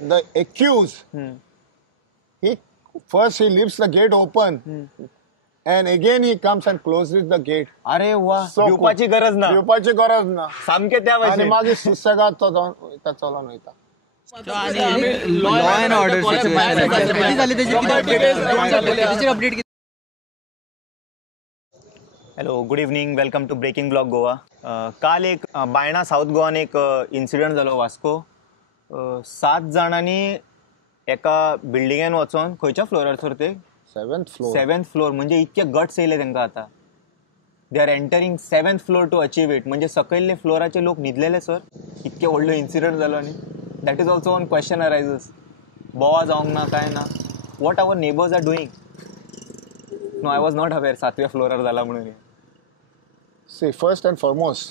the accused, he leaves the gate open, and again he comes and closes the gate. अरे वा, So भिवपाची गरज ना, भिवपाची गरज ना. सामके त्या आणि भाशेन. मागीर सुसेगाद तो वयता चलोन वयता. Law and order situation. Hello, good evening, welcome to breaking blog Goa. काल एक बायणा साऊथ गोवान एक इन्सिडंट जालो वास्को. 7 जाणांनी एका बिल्डिंगेन वचोन खंयच्या फ्लोरार ते 7th फ्लोर म्हणजे इतके गट्स येयले तांकां आतां. They are entering 7th floor to achieve it. म्हणजे सकयल्ले फ्लोराचे लोक न्हिदलेले सर. इतके व्हडलो इन्सिडंट जालो आनी that is also one question arises. बोवा जावंक ना काय ना. What our neighbours are doing. No, I was not aware 7व्या फ्लोरार जाला म्हणून. See, first and foremost,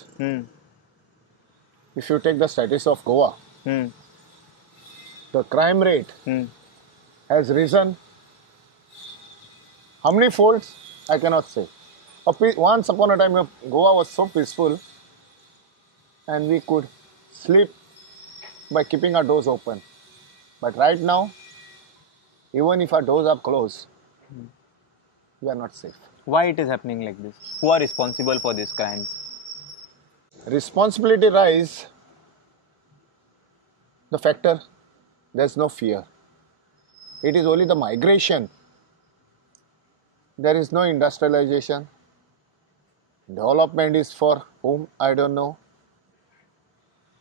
if you take the statistics of Goa, the crime rate has risen. How many folds? I cannot say. Once upon a time, Goa was so peaceful and we could sleep by keeping our doors open. But right now, even if our doors are closed, we are not safe. Why it is happening like this? Who are responsible for these crimes? Responsibility lies the factor there's no fear. It is only the migration. There is no industrialization. Development is for whom? I don't know.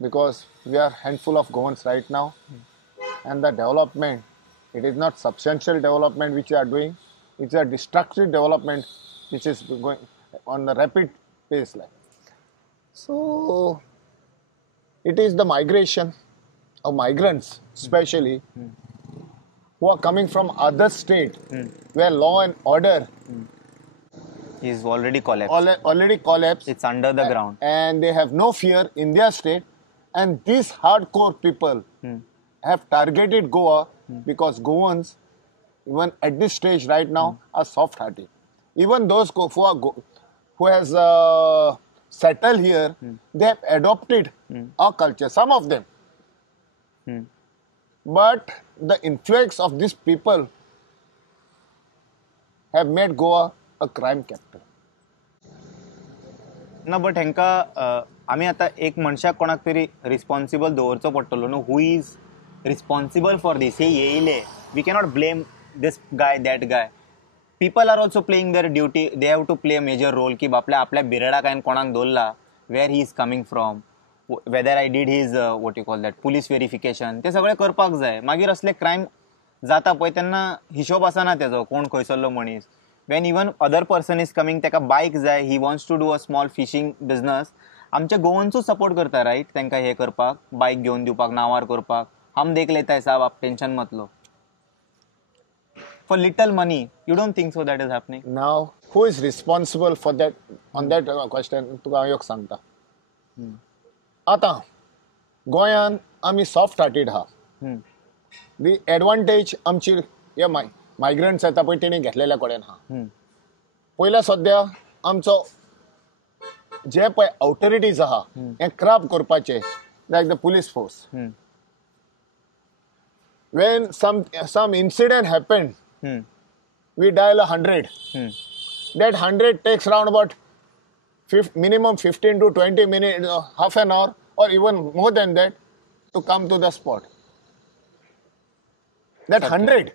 Because we are handful of Goans right now. And the development, it is not substantial development which we are doing. It's a destructive development which is going on a rapid pace. So, it is the migration of migrants, especially, who are coming from other state where law and order is already collapsed. It's under the ground. And they have no fear in their state. And these hardcore people have targeted Goa because Goans, even at this stage right now, are soft-hearted. Even those who has settled here, they have adopted our culture, some of them. But the influx of these people have made Goa a crime capital. ना, but हेंका आमी आतां एक मनशाक कोणाक तरी responsible दवरचो पडटलो न्हू. Who is responsible for this. हे येयले. We cannot blame this guy, that guy. People are also playing their duty. They have to play a major role की आपल्या बिरडा काय कोणाक दवरला, where he is coming from, whether I did his what you call that police verification. ते सगळे करपाक जाय. मागीर असले क्राईम जाता पळय तेन्ना हिशोब आसना तेजो कोण खंयसरलो मनीस. when even other person is coming, ताका बायक जाय, he wants to do a small fishing business. आमचे गोवन्सू सपोर्ट करता राईट तांकां हे करपाक, बायक घेवन दिवपाक, नावार करपाक. हम देख लेता है साहब, आप टेंशन मत लो. For little money, you don't think so that is happening? Now, who is responsible for that? On that question, तुका हांव एक सांगता. आतां गोंयान आमी सॉफ्ट हार्टेड हा. दी एडवांटेज आमची हे मायग्रंट्स येता पळय तेणी घेतलेल्या कडेन हा. पयल्या सद्या आमचो जे पळय ऑथॉरिटीज आहा हे क्रॅप करपाचे, like the police force. When some incident happened, we dial 100. That 100 takes around about minimum 15 to 20 minutes, half an hour, or even more than that, to come to the spot. That 100.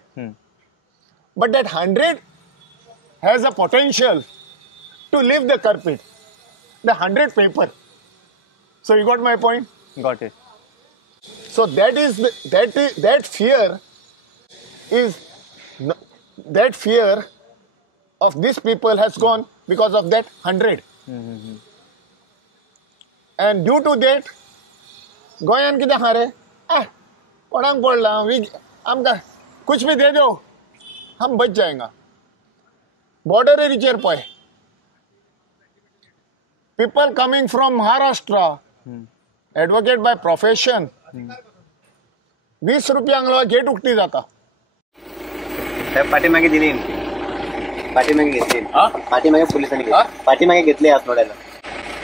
But that 100 has a potential to lift the carpet. The 100 paper. So you got my point? Got it. So that fear of these people has gone because of that 100. And due to that, Goyan कितें आहा रे, कोणाक पडला, आमकां कुछ भी दे दो, हम बच जाएंगे. बॉर्डर एरियाचेर पळय, people coming from Maharashtra, advocate by profession, 20 रुपयांक गेट उक्ती जाता. पाठीमागे दिली, पाठीमागे घेतली, पाठीमागे पोलिसांनी घेतली, पाठीमागे घेतले आसनोड्याला.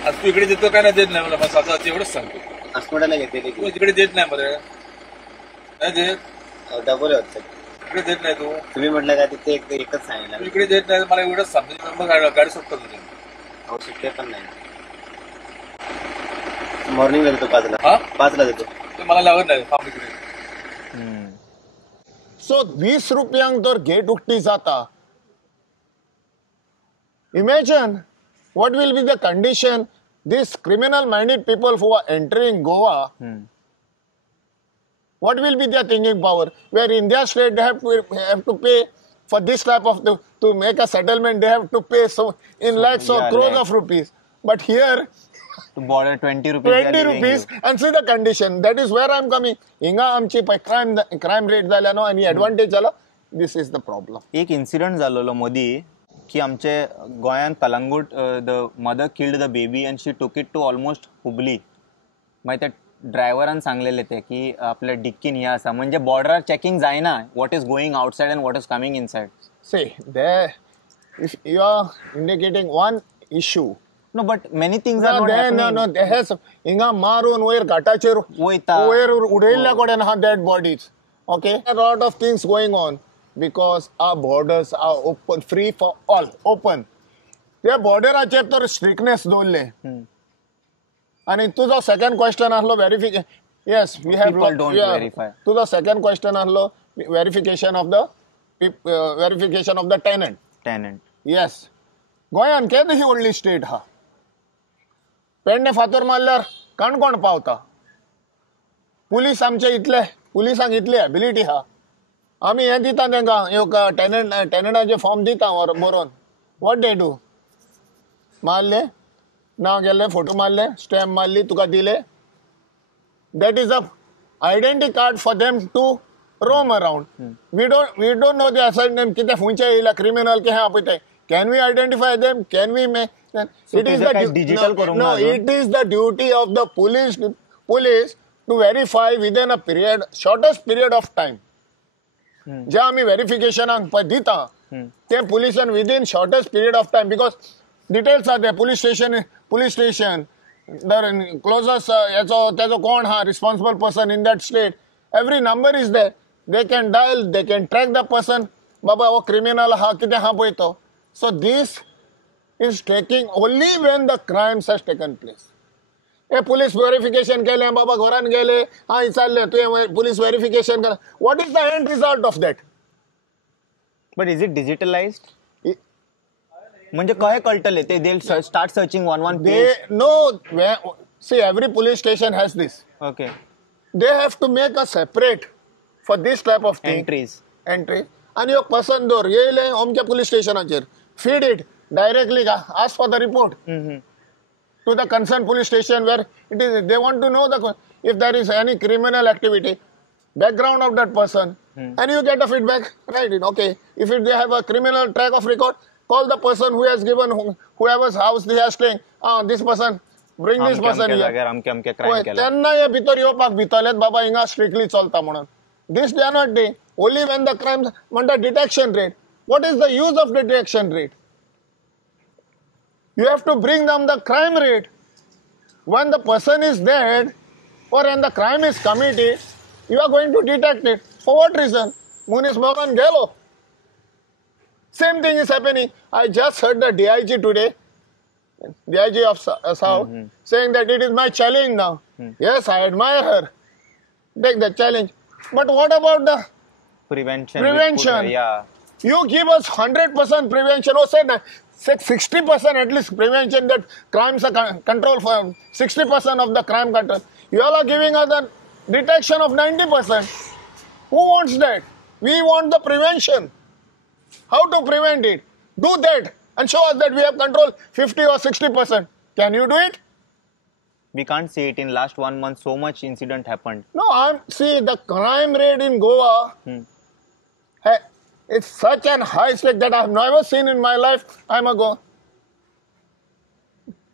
आज तू इकडे देतो काय नाही देत नाही मला, बस असं एवढंच सांगतो. आसनोड्याला घेतलेली तू इकडे देत नाही बरं. नाही देत. डबल होत इकडे देत नाही तू. तुम्ही म्हटलं का तिथे एकच सांगितलं. तू इकडे देत नाही मला एवढंच सांगतो. मग गाडी सोडतो तुझे. आवश्यकता पण नाही. मॉर्निंगला देतो 5ला. हा 5ला देतो. ते मला लागत नाही. थांब इकडे. सो 20 रुपयांक तर गेट उक्ती जाता. Imagine what will be the condition these criminal minded people who are entering Goa, what will be their thinking power? Where in their state they have to pay for this type of to make a settlement, they have to pay so in lakhs or crores of rupees. But here To border 20 rupees. 20 rupees and see the condition. That is where I'm coming. Inga आमची crime rate झाला no आणि advantage झाला. This is the problem. एक incident जालोलो मोदी की आमचे गोंयान Calangute the mother killed the baby and she took it to almost Hubli. मागीर त्या ड्रायव्हरान सांगलेले ते की आपल्या डिक्कीन हे आसा म्हणजे बॉर्डरार चेकिंग जायना what is going outside and what is coming inside. See, there, if you are indicating one issue. No but many things are not No, happening. there has इंगा मारून वयर घाटाचेर वयता. वयर उडयल्ल्या कडेन हा dead bodies. Okay, a lot of things going on because our borders are open, free for all, open. त्या बॉर्डराचेर तर स्ट्रिक्टनेस दवरले. आणि तुझो सेकंड क्वेश्चन आसलो verification. Yes we have People don't verify. तुझो सेकंड क्वेश्चन आसलो verification of the tenant. Tenant. Yes गोंयान केद ही व्हडली स्टेट हा. पेडणे फातर मारल्यार काणकोण पावता. पुलीस आमचे इतले पुलिसांक इतली एबिलिटी हा. आमी हे दिता तांकां टेनंटाचे फॉर्म दिता बरोवन. वॉट डे डू मारले नांव गेले फोटो मारले स्टॅम्प मारली तुका दिले. That is a identity card for them to roam around. We don't know the assignment कितें खुंयचे येयला क्रिमिनल की हा पळय ते. Can we identify them? Can we make? It is the digital no. It is the duty of the police to verify within a shortest period of time. जे आम्ही व्हेरिफिकेशनाक पळय दिता ते पुलिसान within shortest period of time because details are there. police station the closest त्याचो कोण हा responsible person in that state. Every number is there. They can dial, they can track the person. बाबा वो criminal हा कितें हा पळय तो. So this is taking only when the crimes has taken place. Hey police verification केले बाबा घरान गेले हा विचारले तुवें police verification केला. What is the end result of that? But is it digitalised म्हणजे कहे कळटले ते they start searching one They no. See, every police station has this. Okay They have to make a separate for this type of thing. Entries. आणि एक person door येयले अमक्या police stationाचेर. Feed it directly. Ask for the report to the concerned police station where it is. They want to know if there is any criminal activity, background of that person, and you get a feedback. Right? Okay. If they have a criminal track of record, call the person who has given whoever's house they are staying. This person, bring this person here. अमके crime केला. त्यांना हे भितर येवपाक भितरलेत बाबा हिंगा strictly चलता म्हणून. This they are not doing. Only when the crimes म्हणटा detection rate. What is the use of detection rate? You have to bring down the crime rate. When the person is dead or when the crime is committed, you are going to detect it. For what reason? Munis Mogan Gelo. Same thing is happening. I just heard the DIG today, DIG of South, saying that it is my challenge now. Yes, I admire her. Take the challenge. But what about the prevention? Yeah. You give us 100% prevention. Or say 60% at least prevention that crimes are controlled for 60% of the crime control. You all are giving us the detection of 90%. Who wants that? We want the prevention. How to prevent it? Do that and show us that we have control 50 or 60%. Can you do it? We can't see it. In last 1 month, so much incident happened. No, see the crime rate in Goa. It's such an high stake that I have never seen in my life. I'm a Goa.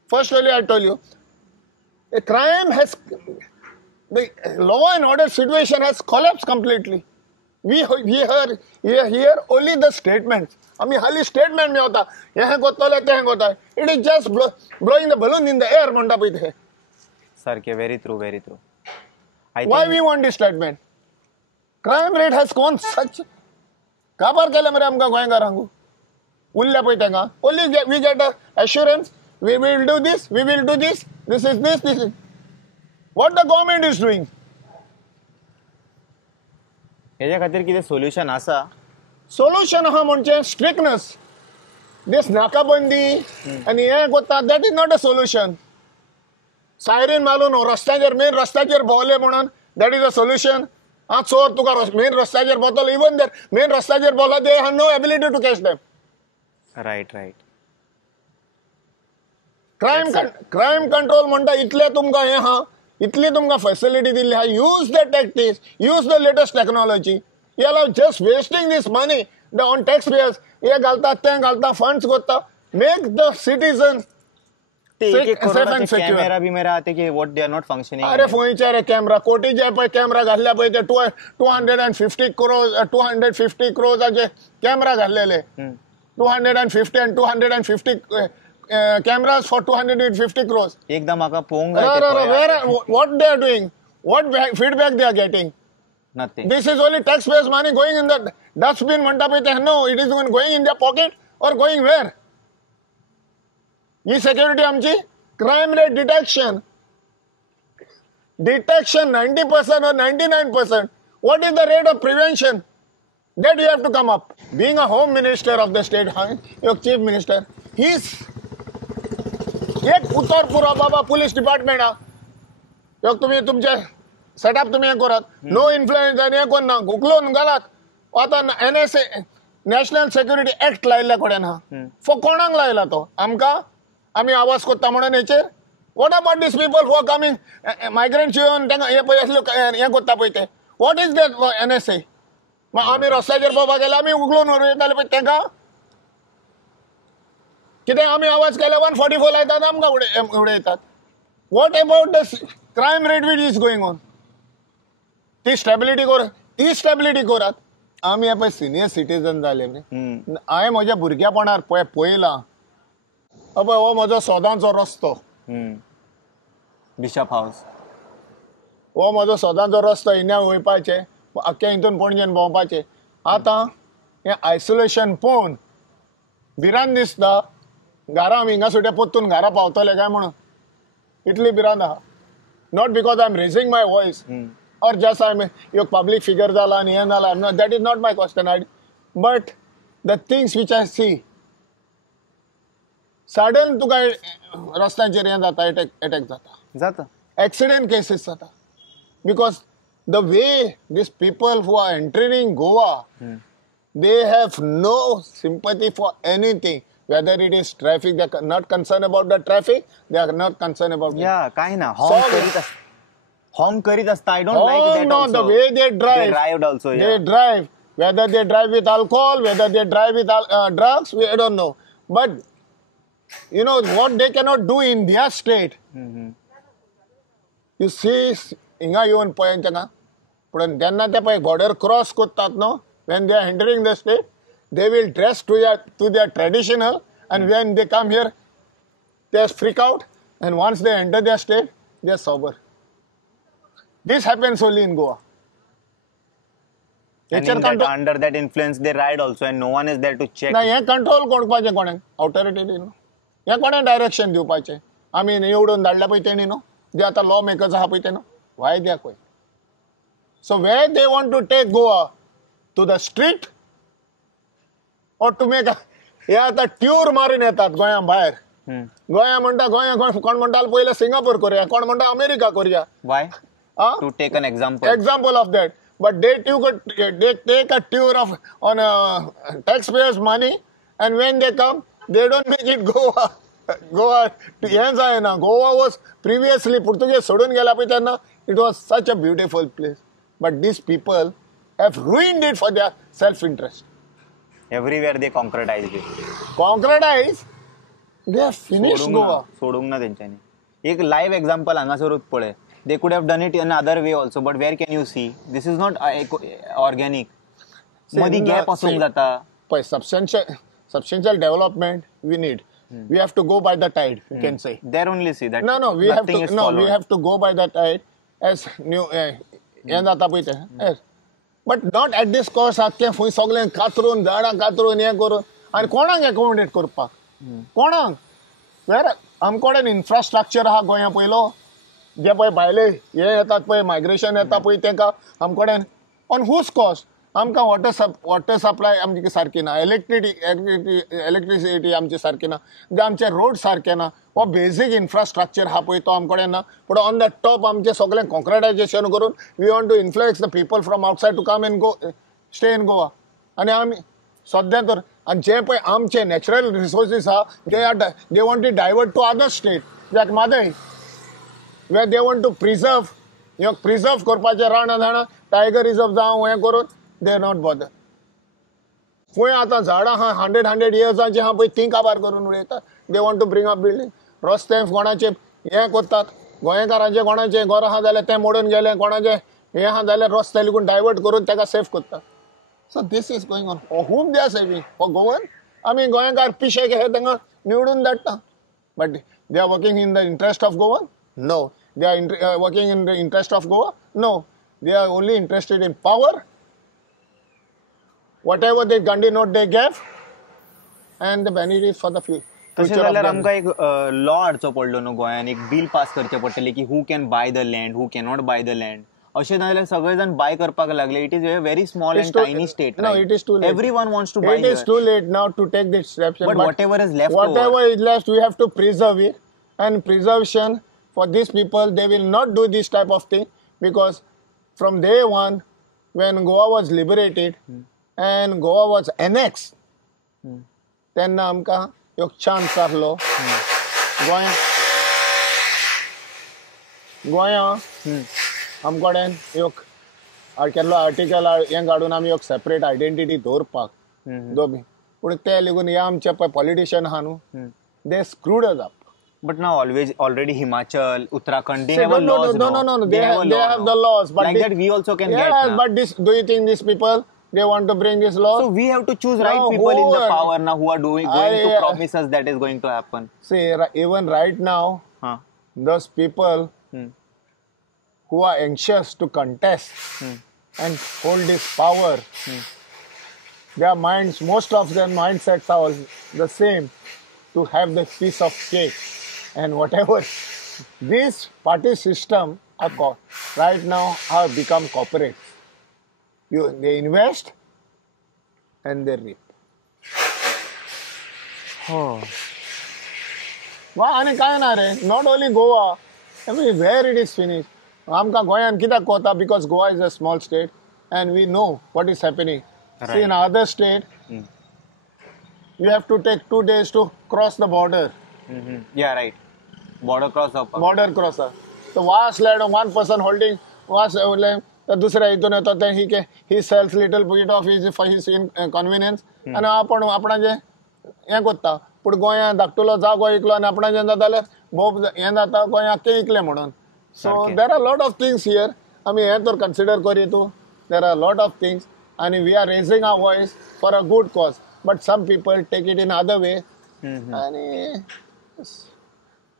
Firstly, I told you, the crime has, the law and order situation has collapsed completely. We hear only the statements. आम्ही हाली statement में होता हे कोतले ते कोता. It is just blowing the balloon in the air म्हणटा पळय ते. सारखे. Very true. Why we want this statement? Crime rate has gone such काबार केले मरे आमकां गोंयकारांक उरल्या पळय तांकां only we get assurance we will do this this is what the government is doing. हेच्या खातीर कितें सोल्युशन आसा? सोल्युशन आहा म्हणजे स्ट्रिक्टनेस. दीस नाकाबंदी आनी हें कोत्ता that is not a solution. Siren मारून रस्त्याचेर मेन रस्त्याचेर भोंवले म्हणून दॅट इज अ सोल्युशन. चोर तुका मेन रस्त्याचेर भोंवतलो इवन दर मेन रस्त्याचेर भोंवला they have no ability to catch them. Right right. Crime control म्हणटा इतले तुमकां हें आहा इतली तुमकां फेसिलिटी दिल्ली आहा. Use the tactics use the latest technology. याला just wasting this money on tax payers. हे घालता तें घालता फंड्स कोत्ता मेक द सिटीजन कॅमेरा बिमेरा आतां की what they are not functioning. अरे फोंयचे रे कॅमेरा कोटीचे पळय कॅमेरा घाल्ल्या पळय ते 250 crores camera घाल्लेले. 250 and 250 cameras for 250 crores. एकदा म्हाका पळोवंक What they are doing? What feedback they are getting? Nothing. This is only taxpayers' money going in the dustbin. म्हणटा पळय ते no, it is going in their pocket or going where? ही security आमची. Crime rate detection 90% or 99%. What is the rate of prevention? That you have to come up. Being a home minister of the state, your chief minister, he's एक उत्तर पूर्व बाबा police department हा तुम्ही तुमचे setup तुम्ही हे करात no influence आनी हे कोन्ना उखलून घालात. आता NSA नॅशनल सिक्युरिटी एक्ट लायल्ल्या कडेन हा. कोणाक लायला तो? आमकां आमी आवाज कोत्ता म्हणून हेचेर. What about this people who are coming migrants येवन तांकां हे पळय असले हे कोत्ता पळय ते वॉट इज दॅट NSA? आमी रस्त्याचेर भोंवपाक गेले आमी उखलून उडयताले पळय तांकां कितें आमी आवाज केले 144 लायतात आमकां उडयतात. What about the crime rate which is going on? ती स्टॅबिलिटी करात. आमी हे पळय सिनियर सिटीजन जाले हांवें म्हज्या भुरग्यापणार पळयलां. पळय हो म्हजो सोदांचो रस्तो बिशप हावस. हो म्हजो सोदांचो रस्तो हिन्या वयपाचे अख्ख्या हितून पणजेन भोंवपाचे. आतां हें आयसोलेशन पळोवन भिरांत दिसता घरा हिंगा सुट्या पोत्तून घरा पावतले काय म्हणून इतली भिरांत आहा. Not because I am raising my voice or just I am एक पब्लीक फिगर जाला आनी हें जाला that is not my question. But the things which I see sudden तुका रस्त्यांचेर हें जाता अटॅक जाता एक्सिडेंट केसीस जाता because the way this people who are entering Goa they have no sympathy for anything, whether it is traffic. They are not concerned about the traffic. They are not concerned about काय ना horn करीत असता. I don't like that no, also. the way they drive. They drive also. They drive. Whether they drive with alcohol, whether they drive with drugs, I don't know. But you know what they cannot do in their state. You see, हिंगा येवन पळय तेंगा पण जेन्ना ते पळय border cross करतात न्हू. When they are entering the state, they will dress to their traditional, and when they come here, they freak out. And once they enter their state, they are sober. This happens only in Goa. And under that influence, they ride also, and no one is there to check. ना हे control करपाचें कोणें? Authority न्हू. हे कोणें direction दिवपाचें? आमी निवडून धाडल्या पळय तेणी न्हू जे आतां लॉ मेकर्स आहा पळय ते न्हू व्हाय दे पळय. So where they want to take Goa to the street or to make हे आता ट्यूर मारून येतात गोंया भायर. गोंया म्हणटा कोण म्हणटा पयले सिंगापूर करूया कोण म्हणटा अमेरिका करूया. Why? To take an example of that. But they take a tour on taxpayers' money, and when they come, they don't make it Goa. हेच आहे ना. Goa was previously Portuguese सोडून गेला पळय तेन्ना it was such a beautiful place. But these people have ruined it for their self-interest. Everywhere they concretize it. Concretize? They have finished Goa. सोडूंक ना तेंच्यांनी. एक लाइव एग्जांपल हांगासरूच पळय. They could have done it in another way also, but where can you see? This is not organic. मधी gap आसूंक जाता. But substantial development we need. We have to go by the tide, you can say. There only see that. No, we have to go by the tide as new. But not at this cost आख्खें फूंय सगळें कातरून झाडां कातरून हें करून आनी कोणाक एकोमोडेट करपाक कोणाक वेर आमकोडेन इन्फ्रास्ट्रक्चर आहा गोंया पयलो जे पळय भायले हे येतात पळय मायग्रेशन येता पळय तेंकां आमकोडेन ऑन हूज कॉस्ट आमकां वॉटर सप्लाय आमची सारकी ना इलेक्ट्रिसिटी आमची सारकी ना जे आमचे रोड सारके ना हो बेजीक इन्फ्रास्ट्रक्चर आहा पळय तो आमकोडेन ना पूण ऑन द टॉप आमचें सगळें कॉन्क्रिटायजेशन करून we want to influence the people from outside to come and go stay in Goa आनी आमी सद्या तर आनी जे पळय आमचे नॅचरल रिसोर्सीस आहा they want to divert to other state like Mhadei way they want to preserve करपाचें रान झाडां टायगर रिजर्व जावं हें करून दे नॉट बॉदर फूंय आतां झाडां आहा 100 इयर्सांची आहा पळय ती काबार करून उडयता they want to bring up building रस्ते कोणाचे हें करतात गोंयकारांचे कोणाचें घर आहा जाल्यार तें मोडून गेलें कोणाचें हें आहा जाल्यार रस्ते लेगून डायवर्ट करून ताका सेफ करतात so this is going on for whom they are saving for Goan आमी गोंयकार पिशे हे तांकां निवडून धाडटा but they are working in the interest of Goan no they are working in the interest of Goa no they are only interested in power whatever the Gandhi note they gave and the benefit for the future. तशें जाल्यार आमकां एक law हाडचो पडलो न्हू गोंयान एक बील पास करचें पडटलें की who can buy the land who cannot buy the land अशें जाल्यार सगळे जाण बाय करपाक लागले it is a very small and tiny state No, it is too late. Everyone wants to buy It is too late now to take this steps. But whatever is left whatever is left, we have to preserve it. And preservation for these people, they will not do this type of thing because from day one, when Goa was liberated and Goa was annexed, तेन्ना आमकां एक chance आसलो गोंया आमकडेन एक केल्लो article हें काडून आमी एक सेपरेट आयडेंटिटी दवरपाक दोबी पूण ते लेगून हे आमचे पळय पॉलिटिशियन आहा न्हू they screwed us up But now already Himachal, Uttarakhand, they Say, have laws. no. They have the laws. But like that, we also can yeah, get. Yeah, but do you think these people they want to bring this law? So we have to choose right No, people in the who are- power now who are going to promise us that is going to happen. See, even right now, Huh. those people who are anxious to contest and hold this power, their minds, most of their mindsets are all the same, to have the piece of cake. And whatever this party system right now have become corporate. They invest and they reap. आणि काय ना रे not only Goa where it is finish आमकां गोंयान कित्याक कोता because Goa is a small state and we know what is happening see in other state you have to take 2 days to cross the border Yeah, right. Border cross up. Border cross तर वास lad 1 person holding वास तर दुसऱ्या हितून येता ते he sells little bit of his for his convenience आनी आपण आपणाचें हें कोत्ता पूण गोंयांत धाकटुलो जागो इकलो आनी आपणाचें जाता जाल्यार भोव हें जाता गोंयांत तें इकलें म्हणून so there are lot of things here आमी हें तर कन्सिडर करी तूं there are lot of things आनी we are raising our voice for a good cause but some people take it in other way आनी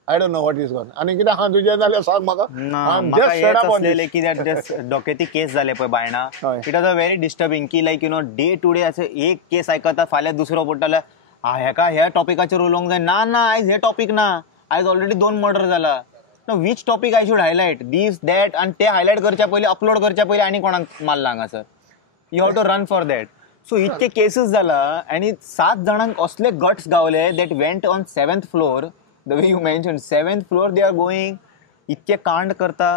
I don't know what is gone आनी कितें हा तुजें जाल्यार सांग म्हाका म्हाका हेच असलेले की जस्ट डोकेती केस जाले पळय Baina it was a very disturbing की लायक डे टू डे अशें एक केस आयकता फाल्यां दुसरो पडटलो हेका ह्या टॉपिकाचेर उलोवंक जाय ना आयज हे टॉपिक ना आयज ऑलरेडी 2 मर्डर जाला which topic I should highlight this that आनी ते हायलायट करच्या पयलीं अपलोड करच्या पयलीं आनी कोणाक मारला हांगासर you have to run for that so इतके केसीस जाला आनी 7 जाणांक असले गट्स गावले that went on 7th floor the way you mentioned 7th floor they are going इतके कांड करता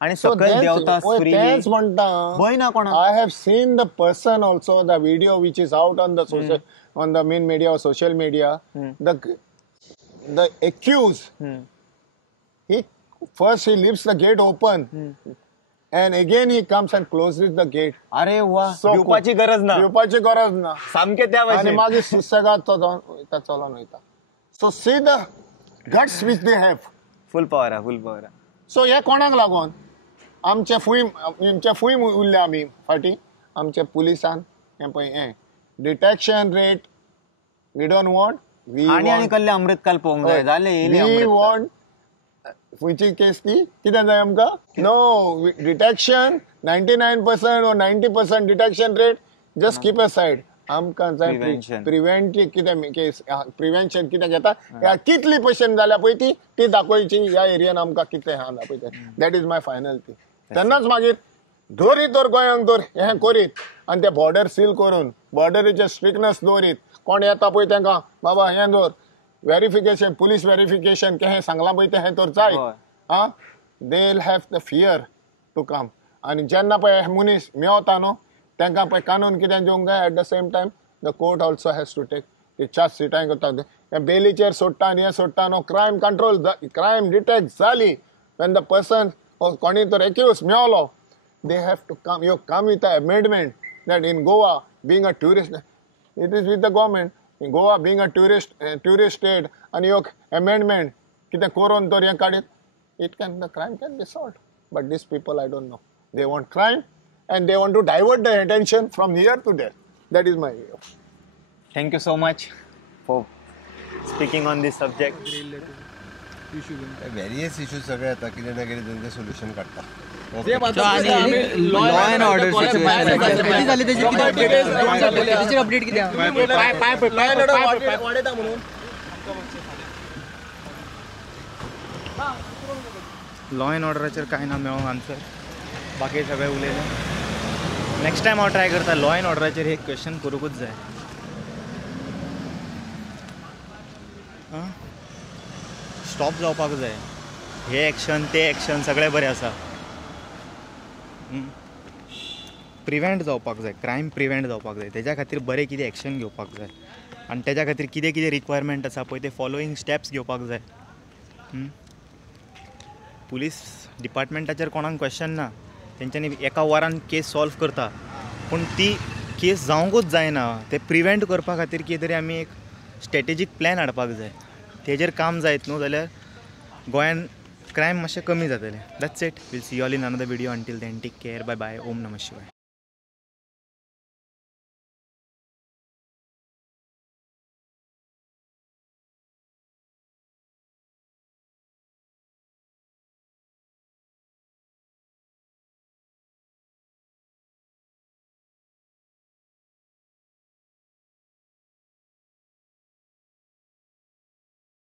आणि सकयल देवता तेच म्हणटा भंय ना कोणाक I have seen the person also, the video which is out on the social, on the main media or social media. The accused, he first he leaves the gate open, and again he comes and closes the gate. अरे वा So दिवपाची गरज ना दिवपाची गरज ना सामके त्या आणि भाशेन मागीर सुसेगाद तो वयता चलोन वयता. So see the guts which they have. Full power so हे कोणाक लागून आमचे फूय उरले आमी फाटी आमचे पुलिसान हें पळय हें detection rate we don't want आनी कसले अमृतकाल पळोवंक जाय जाले वी वॉन्ट फुयची केस ती कितें जाय आमकां no detection 99% or 90% detection rate just keep a side आमकां जाय Prevention. प्रिव्हेंट कितें केस प्रिव्हेंशन कितें घेता कितली पेशंट जाल्या पळय ती दाखोवची ह्या एरियन आमकां कितें हा पळय that is my final thing तेन्नाच मागीर धोरीत तर गोंयांक तर हें करीत आनी ते बॉर्डर सील करून बॉर्डरीचे स्ट्रिक्टनेस दवरीत कोण येता पळय तांकां बाबा हें दवर व्हेरिफिकेशन पुलीस व्हेरिफिकेशन हें सांगलां पळय तें तर जाय हा they will have the fear to come आनी जेन्ना पळय मनीस मेवता न्हू तांकां पळय कानून कितें दिवंक जाय at the same time the court also has to take ती चार्ज सिटाय करता बेलीचेर सोडटा आनी हें सोडटा न्हू क्रायम कंट्रोल क्रायम डिटेक्ट जाली वेन द पर्सन कोणी तर एक्यूज मेवलो they have to come with an amendment that in Goa being a tourist it is with the government in Goa being a tourist state and your amendment kite koron tor yan kadit the crime can be solved but these people I don't know they want crime and they want to divert the attention from here to there that is my view. Thank you so much for speaking on this subject. Various issues सगळे येता कितें ना कितें तांचें solution काडटा law and order किती झाली त्याची अपडेट किती लॉ अँड ऑर्डराचेर कांय ना मेळोंक आन्सर बाकी सगळें उलयलें नेक्स्ट टायम हांव ट्राय करता लॉ अँड ऑर्डराचेर एक क्वेश्चन करूंकूच जाय स्टॉप जावपाक जाय हे एक्शन ते एक्शन सगळें बरें आसा प्रिवेंट जावपाक जाय क्रायम प्रिवेंट जावपाक जाय तेज्या खातीर बरें कितें एक्शन घेवपाक जाय आनी तेज्या खातीर कितें कितें रिक्वायरमेंट आसा पळय ते फॉलोईंग स्टेप्स घेवपाक जाय पुलीस डिपार्टमेंटाचेर कोणाक क्वेश्चन ना तेंच्यांनी एका वरान केस सॉल्व करता पूण ती केस जावंकूच जायना ते प्रिवेंट करपा खातीर कितें तरी आमी एक स्ट्रेटेजीक प्लॅन हाडपाक जाय तेजेर काम जायत न्हू जाल्यार गोंयान क्रायम मातशें कमी जातलें that's it will see all in another video until then take care bye bye ओम नमः शिवाय.